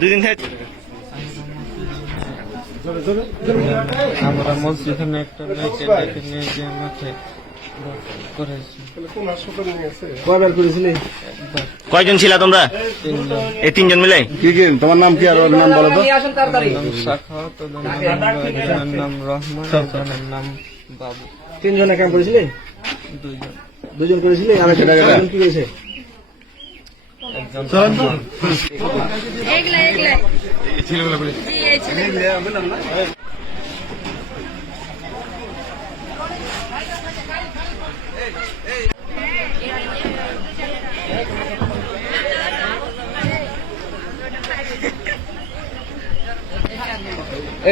দুদিন থেকে আমরা মসজিদে একটা মেয়েকে ডেকে নিয়ে গিয়ে মাঠে করেছি। কয়জন ছিল তোমরা? এই তিনজন মিলে? কি তোমার নাম কি আর ওর নাম বলো তো? সাখাওয়াত, একজনের নাম রহমান, একজনের নাম বাবু। তিনজনে কাম করেছিলে? দুজন করেছিলে? আর একজন কি করেছে?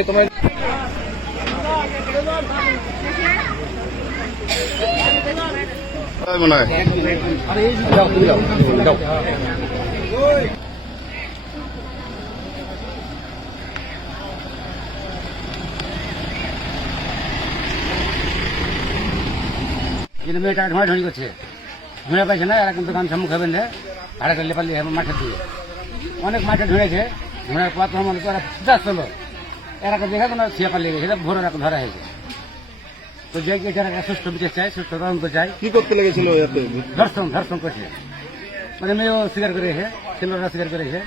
তোমার মনে হয় কিন্তু মেয়েটা ঢোঁড়াঢুঁড়ি করছে, ঢুঁড়ে পাইছে না, এরা কিন্তু গান সম্মুখ হবেন না, আর একটা লেপালি মাঠে দিয়ে অনেক মাঠে ঢুঁড়েছে, ঢুঁড়ার পর তখন মনে ওরা ছুটে আসছিল, এরা দেখে কোনো ছিয়া পালিয়ে গেছে, ভোরের এখন ধরা হয়েছে। তো যে এটার একটা সুস্থ বিচার চাই, সুস্থ তদন্ত চাই। কি করতে লেগেছিল? ধর্ষণ করছে, মানে মেয়েও স্বীকার করেছে, ছেলেরা স্বীকার করেছে,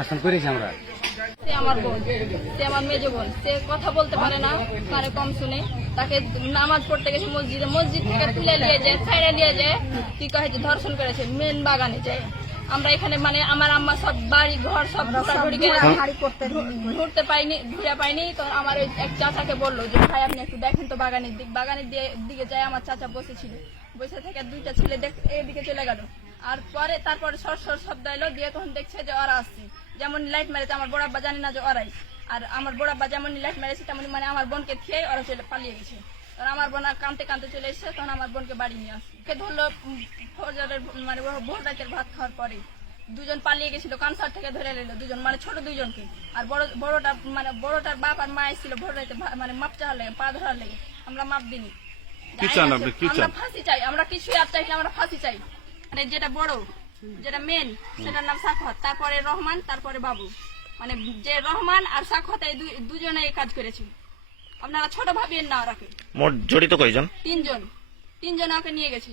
ধর্ষণ করেছি আমরা। সে আমার বোন, সে আমার মেজ বোন, সে কথা বলতে পারে না, কানে কম শুনে। তাকে নামাজ পড়তে গেছে মসজিদে, মসজিদ থেকে তুলে নিয়ে যায়, ছাইড়ে নিয়ে যায়, কি কহে যে ধর্ষণ করেছে মেন বাগানে যায়। আমরা এখানে মানে আমার আম্মা সব বাড়ি ঘর সব ঘুরতে পাইনি, ঘুরে পাইনি। তো আমার ওই এক চাচাকে বললো যে ভাই আপনি একটু দেখেন তো বাগানের বাগানের দিকে যায়। আমার চাচা বসেছিল, বসে থেকে দুইটা ছেলে এদিকে চলে গেল। আর তারপরে সর শব্দ এলো দিয়ে, তখন দেখছে যে ওরা আসছে, যেমন লাইট মেরেছে। আমার বড় আব্বা জানি না যে ওরাই, আর আমার বড় আব্বা যেমন লাইট মেরেছে তেমন মানে আমার বোনকে খেয়ে ওরা চলে পালিয়ে গেছে। তখন আমার বোন কাঁদতে কাঁদতে চলে এসেছে, তখন আমার বোনকে বাড়ি নিয়ে আসছে। ধরলো ফজরের মানে ভোর রাতের ভাত খাওয়ার পরে দুজন পালিয়ে গেছিল, কানসার থেকে ধরে নিল দুজন, মানে ছোট দুইজনকে। আর বড়টার বাপ আর মা এসেছিল ভোর রাতে মানে মাপ চাওয়ার লেগে, পা ধরার লেগে। আমরা মাপ দিনি, আমরা ফাঁসি চাই, আমরা কিছুই আর চাই না, আমরা ফাঁসি চাই। মানে যেটা বড়, যেটা মেন, সেটার নাম সাখাওয়াত, তারপরে রহমান, তারপরে বাবু। মানে যে রহমান আর সাখাওয়াত এই দুজনে এই কাজ করেছে। আপনারা ছোট ভাবিয়েন না ওরাকে। মোট জড়িত কয়জন? তিনজন ওকে নিয়ে গেছে।